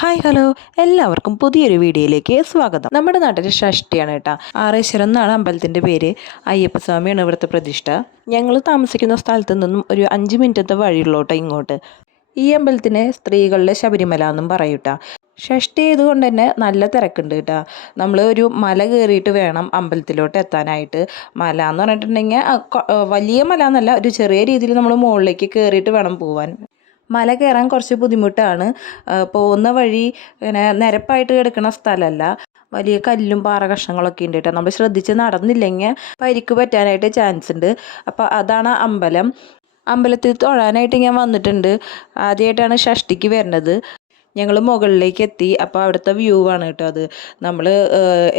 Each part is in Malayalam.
Hi hello. എല്ലാവർക്കും പുതിയൊരു വീഡിയോയിലേക്ക് സ്വാഗതം. നമ്മുടെ നാട്ടിൽ ഷഷ്ടിയാണ് കേട്ടോ. ആറേശ്വരം എന്നാണ് അമ്പലത്തിന്റെ പേര്. അയ്യപ്പസ്വാമിയാണ് ഇവിടുത്തെ പ്രതിഷ്ഠ. ഞങ്ങൾ താമസിക്കുന്ന സ്ഥലത്ത് നിന്നും ഒരു അഞ്ച് മിനിറ്റത്തെ വഴിയുള്ളോട്ടോ ഇങ്ങോട്ട്. ഈ അമ്പലത്തിന് സ്ത്രീകളുടെ ശബരിമല എന്നും പറയൂട്ടാ ഷഷ്ടി ആയതുകൊണ്ട് തന്നെ നല്ല തിരക്കുണ്ട് കേട്ടോ. നമ്മൾ ഒരു മല കയറിയിട്ട് വേണം അമ്പലത്തിലോട്ട് എത്താനായിട്ട്. മല എന്ന് പറഞ്ഞിട്ടുണ്ടെങ്കിൽ വലിയ മല എന്നല്ല ഒരു ചെറിയ രീതിയിൽ നമ്മൾ മുകളിലേക്ക് കയറിയിട്ട് വേണം പോവാൻ. മല കയറാൻ കുറച്ച് ബുദ്ധിമുട്ടാണ്. പോകുന്ന വഴി ഇങ്ങനെ നിരപ്പായിട്ട് കിടക്കുന്ന സ്ഥലമല്ല വലിയ കല്ലും പാറ കഷ്ണങ്ങളൊക്കെ ഉണ്ട് കേട്ടോ. നമ്മൾ ശ്രദ്ധിച്ച് നടന്നില്ലെങ്കിൽ പരിക്ക് പറ്റാനായിട്ട് ചാൻസ് ഉണ്ട്. അപ്പോൾ അതാണ് അമ്പലം. അമ്പലത്തിൽ തൊഴാനായിട്ട് ഞാൻ വന്നിട്ടുണ്ട്. ആദ്യമായിട്ടാണ് ഷഷ്ടിക്ക് വരുന്നത്. ഞങ്ങൾ മുകളിലേക്ക് എത്തി. അപ്പോൾ അവിടുത്തെ വ്യൂ ആണ് കേട്ടോ അത്. നമ്മൾ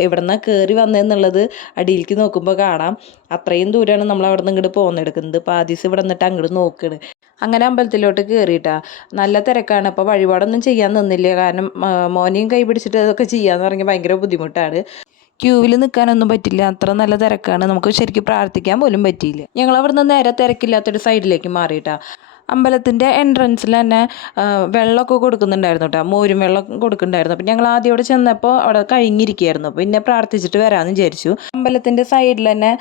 എവിടെ കയറി വന്നതെന്നുള്ളത് അടിയിലേക്ക് നോക്കുമ്പോൾ കാണാം. അത്രയും ദൂരമാണ് നമ്മൾ അവിടെ നിന്ന് ഇങ്ങോട്ട് പോകുന്നെടുക്കുന്നത് അപ്പോൾ ആദ്യം ഇവിടെ നിന്നിട്ട് അങ്ങോട്ട് നോക്കണ്. അങ്ങനെ അമ്പലത്തിലോട്ട് കയറിയിട്ടാ നല്ല തിരക്കാണ്. അപ്പോൾ വഴിപാടൊന്നും ചെയ്യാൻ നിന്നില്ല. കാരണം മോനെയും കൈ പിടിച്ചിട്ട് അതൊക്കെ ചെയ്യാന്ന് പറഞ്ഞാൽ ഭയങ്കര ബുദ്ധിമുട്ടാണ്. ക്യൂവിൽ നിൽക്കാനൊന്നും പറ്റില്ല. അത്ര നല്ല തിരക്കാണ്. നമുക്ക് ശരിക്കും പ്രാർത്ഥിക്കാൻ പോലും പറ്റിയില്ല. ഞങ്ങൾ അവിടുന്ന് നേരെ തിരക്കില്ലാത്തൊരു സൈഡിലേക്ക് മാറിയിട്ടാ. അമ്പലത്തിന്റെ എൻട്രൻസിൽ തന്നെ വെള്ളമൊക്കെ കൊടുക്കുന്നുണ്ടായിരുന്നു കേട്ടോ മോരും വെള്ളം കൊടുക്കുന്നുണ്ടായിരുന്നു. അപ്പം ഞങ്ങൾ ആദ്യം അവിടെ ചെന്നപ്പോൾ അവിടെ കഴിഞ്ഞിരിക്കുകയായിരുന്നു. പിന്നെ പ്രാർത്ഥിച്ചിട്ട് വരാമെന്ന് വിചാരിച്ചു. അമ്പലത്തിന്റെ സൈഡിൽ തന്നെ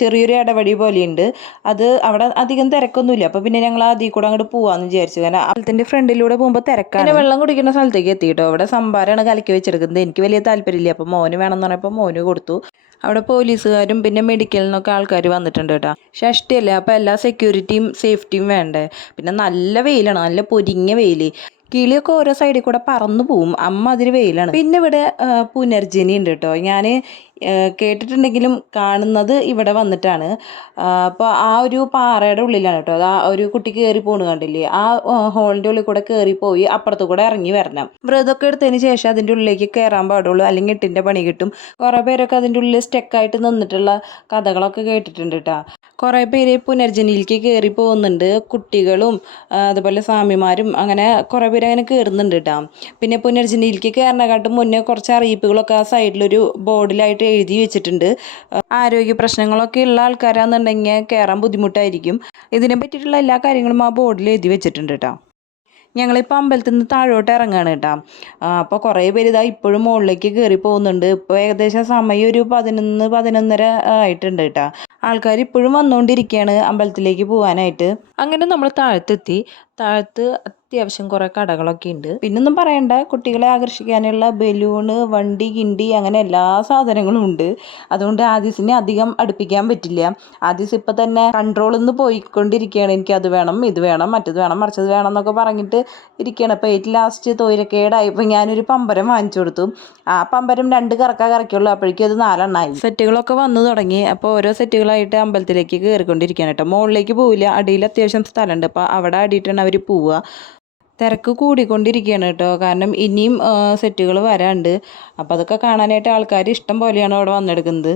ചെറിയൊരു ഇടവഴി പോലെയുണ്ട്. അത് അവിടെ അധികം തിരക്കൊന്നുമില്ല. അപ്പോൾ പിന്നെ ഞങ്ങൾ ആദ്യം കൂടെ അങ്ങോട്ട് പോകാമെന്ന് വിചാരിച്ചു. കാരണം അമ്പലത്തിന്റെ ഫ്രണ്ടിലൂടെ പോകുമ്പോൾ തിരക്കാണ്. വെള്ളം കുടിക്കുന്ന സ്ഥലത്തേക്ക് എത്തി കേട്ടോ അവിടെ സംഭാരമാണ് കലക്കി വെച്ചെടുക്കുന്നത്. എനിക്ക് വലിയ താല്പര്യമില്ല. അപ്പോൾ മോന് വേണമെന്ന് പറഞ്ഞപ്പോൾ മോന് കൊടുത്തു. അവിടെ പോലീസുകാരും പിന്നെ മെഡിക്കലിൽ നിന്നൊക്കെ ആൾക്കാർ വന്നിട്ടുണ്ട് കേട്ടോ ഷഷ്ടിയല്ലേ? അപ്പോൾ എല്ലാ സെക്യൂരിറ്റിയും സേഫ്റ്റിയും വേണ്ടേ? പിന്നെ നല്ല വെയിലാണ് നല്ല പൊരിഞ്ഞ വെയിൽ കിളിയൊക്കെ ഓരോ സൈഡിൽ കൂടെ പറന്നു പോവും. അമ്മ അതിന് വെയിലാണ്. പിന്നെ ഇവിടെ പുനർജനി ഉണ്ട് കേട്ടോ ഞാൻ കേട്ടിട്ടുണ്ടെങ്കിലും കാണുന്നത് ഇവിടെ വന്നിട്ടാണ്. അപ്പോൾ ആ ഒരു പാറയുടെ ഉള്ളിലാണ് കേട്ടോ അത് ആ ഒരു കുട്ടി കയറി പോണ് കണ്ടില്ലേ? ആ ഹോളിന്റെ ഉള്ളിൽ കൂടെ കയറി പോയി അപ്പുറത്ത് കൂടെ ഇറങ്ങി വരണം. വ്രതമൊക്കെ എടുത്തതിന് ശേഷം അതിന്റെ ഉള്ളിലേക്ക് കയറാൻ പാടുള്ളൂ. അല്ലെങ്കിൽ എട്ടിന്റെ പണി കിട്ടും. കുറേ പേരൊക്കെ അതിന്റെ ഉള്ളിൽ സ്റ്റെക്കായിട്ട് നിന്നിട്ടുള്ള കഥകളൊക്കെ കേട്ടിട്ടുണ്ട് കേട്ടോ കുറേ പേര് പുനർജനിയിലേക്ക് കയറി പോകുന്നുണ്ട്. കുട്ടികളും അതുപോലെ സ്വാമിമാരും അങ്ങനെ കുറേ പേര് അങ്ങനെ കയറുന്നുണ്ട് കേട്ടോ പിന്നെ പുനർജനിയിലേക്ക് കയറിനെക്കാട്ടും മുന്നേ കുറച്ച് അറിയിപ്പുകളൊക്കെ ആ സൈഡിലൊരു ബോർഡിലായിട്ട് എഴുതി വെച്ചിട്ടുണ്ട്. ആരോഗ്യ പ്രശ്നങ്ങളൊക്കെ ഉള്ള ആൾക്കാരാണെന്നുണ്ടെങ്കിൽ കയറാൻ ബുദ്ധിമുട്ടായിരിക്കും. ഇതിനെ പറ്റിയിട്ടുള്ള എല്ലാ കാര്യങ്ങളും ആ ബോർഡിൽ എഴുതി വെച്ചിട്ടുണ്ട് കേട്ടോ ഞങ്ങളിപ്പോൾ അമ്പലത്തിൽ നിന്ന് താഴോട്ട് ഇറങ്ങുകയാണ് കേട്ടോ. അപ്പോൾ കുറേ പേര് ഇതാ ഇപ്പോഴും മുകളിലേക്ക് കയറി പോകുന്നുണ്ട്. ഇപ്പോൾ ഏകദേശം സമയം ഒരു പതിനൊന്ന് പതിനൊന്നര ആയിട്ടുണ്ട് കേട്ടോ. ആൾക്കാർ ഇപ്പോഴും വന്നുകൊണ്ടിരിക്കുകയാണ് അമ്പലത്തിലേക്ക് പോകാനായിട്ട് അങ്ങനെ നമ്മൾ താഴത്തെത്തി. താഴത്ത് അത്യാവശ്യം കുറേ കടകളൊക്കെ ഉണ്ട്. പിന്നൊന്നും പറയണ്ട കുട്ടികളെ ആകർഷിക്കാനുള്ള ബലൂണ് വണ്ടി കിണ്ടി അങ്ങനെ എല്ലാ സാധനങ്ങളും ഉണ്ട്. അതുകൊണ്ട് ആദിസിനെ അധികം അടുപ്പിക്കാൻ പറ്റില്ല. ആദീസ് ഇപ്പം തന്നെ കൺട്രോളിൽ നിന്ന് പോയിക്കൊണ്ടിരിക്കുകയാണ് എനിക്ക് അത് വേണം ഇത് വേണം മറ്റത് വേണം മറിച്ചത് വേണം എന്നൊക്കെ പറഞ്ഞിട്ട് ഇരിക്കുകയാണ് അപ്പോൾ ഏറ്റവും ലാസ്റ്റ് തോയിരക്കേടായപ്പോൾ ഞാനൊരു പമ്പരം വാങ്ങിച്ചു കൊടുത്തു. ആ പമ്പരം രണ്ട് കറക്ക കറക്കുള്ളൂ അപ്പോഴേക്കും അത് നാലെണ്ണായി. സെറ്റുകളൊക്കെ വന്നു തുടങ്ങി. അപ്പോൾ ഓരോ സെറ്റുകളായിട്ട് അമ്പലത്തിലേക്ക് കയറിക്കൊണ്ടിരിക്കുകയാണ് കേട്ടോ. മുകളിലേക്ക് പോവില്ല. അടിയിൽ അത്യാവശ്യം സ്ഥലമുണ്ട്. അപ്പോൾ അവിടെ അടിയിട്ടാണ് അവർ പോവുക. തിരക്ക് കൂടിക്കൊണ്ടിരിക്കുകയാണ് കേട്ടോ. കാരണം ഇനിയും സെറ്റുകൾ വരാണ്ട്. അപ്പോൾ അതൊക്കെ കാണാനായിട്ട് ആൾക്കാർ ഇഷ്ടം പോലെയാണ് അവിടെ വന്നെടുക്കുന്നത്.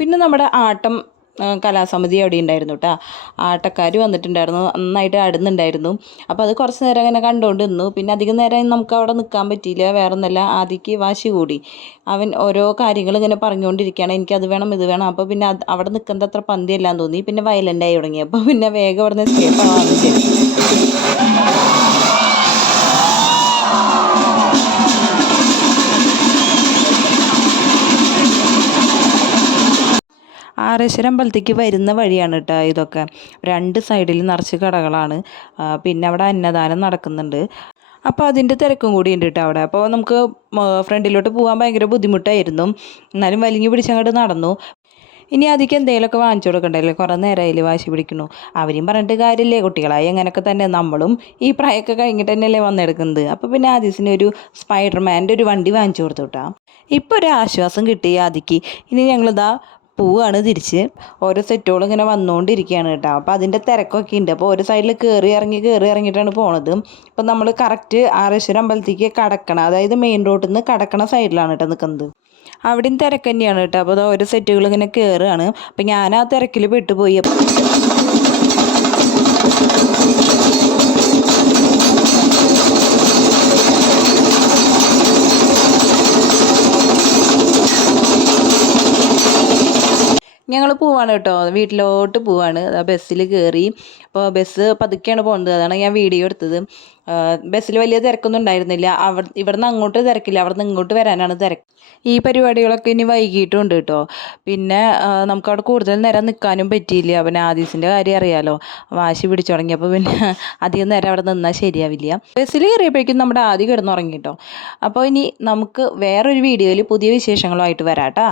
പിന്നെ നമ്മുടെ ആട്ടം കലാസമിതി അവിടെ ഉണ്ടായിരുന്നു കേട്ടോ. ആട്ടക്കാർ വന്നിട്ടുണ്ടായിരുന്നു. നന്നായിട്ട് ആടുന്നുണ്ടായിരുന്നു. അപ്പോൾ അത് കുറച്ച് നേരം അങ്ങനെ കണ്ടുകൊണ്ട് നിന്നു. പിന്നെ അധികം നേരം നമുക്ക് അവിടെ നിൽക്കാൻ പറ്റിയില്ല. വേറെ ഒന്നല്ല ആദ്യക്ക് വാശി കൂടി. അവൻ ഓരോ കാര്യങ്ങൾ ഇങ്ങനെ പറഞ്ഞുകൊണ്ടിരിക്കുകയാണ് എനിക്കത് വേണം ഇത് വേണം. അപ്പോൾ പിന്നെ അവിടെ നിൽക്കുന്നത് അത്ര പന്തിയല്ലാന്ന് തോന്നി. പിന്നെ വയലന്റായി തുടങ്ങി. അപ്പോൾ പിന്നെ വേഗം അവിടെ നിന്ന് ആവാമെന്ന് വിചാരിച്ചു ആറേശ്വരം അമ്പലത്തേക്ക് വരുന്ന വഴിയാണ് കേട്ടോ ഇതൊക്കെ. രണ്ട് സൈഡിൽ നിറച്ച് കടകളാണ്. പിന്നെ അവിടെ അന്നദാനം നടക്കുന്നുണ്ട്. അപ്പോൾ അതിന്റെ തിരക്കും കൂടി ഉണ്ട് കേട്ടോ അവിടെ. അപ്പോൾ നമുക്ക് ഫ്രണ്ടിലോട്ട് പോകാൻ ഭയങ്കര ബുദ്ധിമുട്ടായിരുന്നു. എന്നാലും വലിഞ്ഞു പിടിച്ചങ്ങോട്ട് നടന്നു. ഇനി അതിക്ക് എന്തെങ്കിലുമൊക്കെ വാങ്ങിച്ചു കൊടുക്കണ്ടല്ലേ കുറേ നേരമായി വാശി പിടിക്കണു. അവരും പറഞ്ഞിട്ട് കാര്യമില്ലേ? കുട്ടികളായി അങ്ങനെയൊക്കെ തന്നെ നമ്മളും ഈ പ്രായമൊക്കെ കഴിഞ്ഞിട്ട് തന്നെയല്ലേ വന്നെടുക്കുന്നത്. അപ്പോൾ പിന്നെ ആദിസിന് ഒരു സ്പൈഡർമാന്റെ ഒരു വണ്ടി വാങ്ങിച്ചു കൊടുത്തു കേട്ടോ. ഇപ്പോൾ ഒരു ആശ്വാസം കിട്ടി ആദിക്ക്. ഇനി ഞങ്ങളിതാ പോവാണ് തിരിച്ച്. ഓരോ സെറ്റുകളും ഇങ്ങനെ വന്നുകൊണ്ടിരിക്കുകയാണ് കേട്ടോ. അപ്പോൾ അതിന്റെ തിരക്കൊക്കെ ഉണ്ട് അപ്പോൾ ഒരു സൈഡിൽ കയറി ഇറങ്ങി കയറി ഇറങ്ങിയിട്ടാണ് പോണത്. അപ്പോൾ നമ്മൾ കറക്റ്റ് ആറേശ്വരം അമ്പലത്തേക്ക് കടക്കണം. അതായത് മെയിൻ റോഡിൽ നിന്ന് കടക്കണ സൈഡിലാണ് കേട്ടോ നിൽക്കുന്നത് അവിടെയും തിരക്ക് തന്നെയാണ് കേട്ടോ. അപ്പോൾ ദാ ഓരോ സെറ്റുകൾ ഇങ്ങനെ കയറുകയാണ് അപ്പോൾ ഞാൻ ആ തിരക്കിൽ പെട്ടുപോയി. അപ്പോൾ ഞങ്ങൾ പോവാണ് കേട്ടോ. വീട്ടിലോട്ട് പോവാണ്. ആ ബസ്സിൽ കയറി അപ്പോൾ ബസ് പതുക്കെയാണ് പോകുന്നത് അതാണ് ഞാൻ വീഡിയോ എടുത്തത്. ബസ്സിൽ വലിയ തിരക്കൊന്നും ഉണ്ടായിരുന്നില്ല. അവർ ഇവിടുന്ന് അങ്ങോട്ട് തിരക്കില്ല. അവിടുന്ന് ഇങ്ങോട്ട് വരാനാണ് തിരക്ക്. ഈ പരിപാടികളൊക്കെ ഇനി വൈകിട്ടുണ്ട് കേട്ടോ. പിന്നെ നമുക്ക് നമുക്കവിടെ കൂടുതൽ നേരം നിൽക്കാനും പറ്റിയില്ല. പിന്നെ ആദീസിന്റെ കാര്യം അറിയാലോ. വാശി പിടിച്ചു തുടങ്ങിയപ്പോൾ പിന്നെ അധികം നേരം അവിടെ നിന്നാൽ ശരിയാവില്ല. ബസ്സിൽ കയറിയപ്പോഴേക്കും നമ്മുടെ ആദ്യം കിടന്നുറങ്ങി കേട്ടോ. അപ്പോൾ ഇനി നമുക്ക് വേറൊരു വീഡിയോയിൽ പുതിയ വിശേഷങ്ങളുമായിട്ട് വരാം കേട്ടോ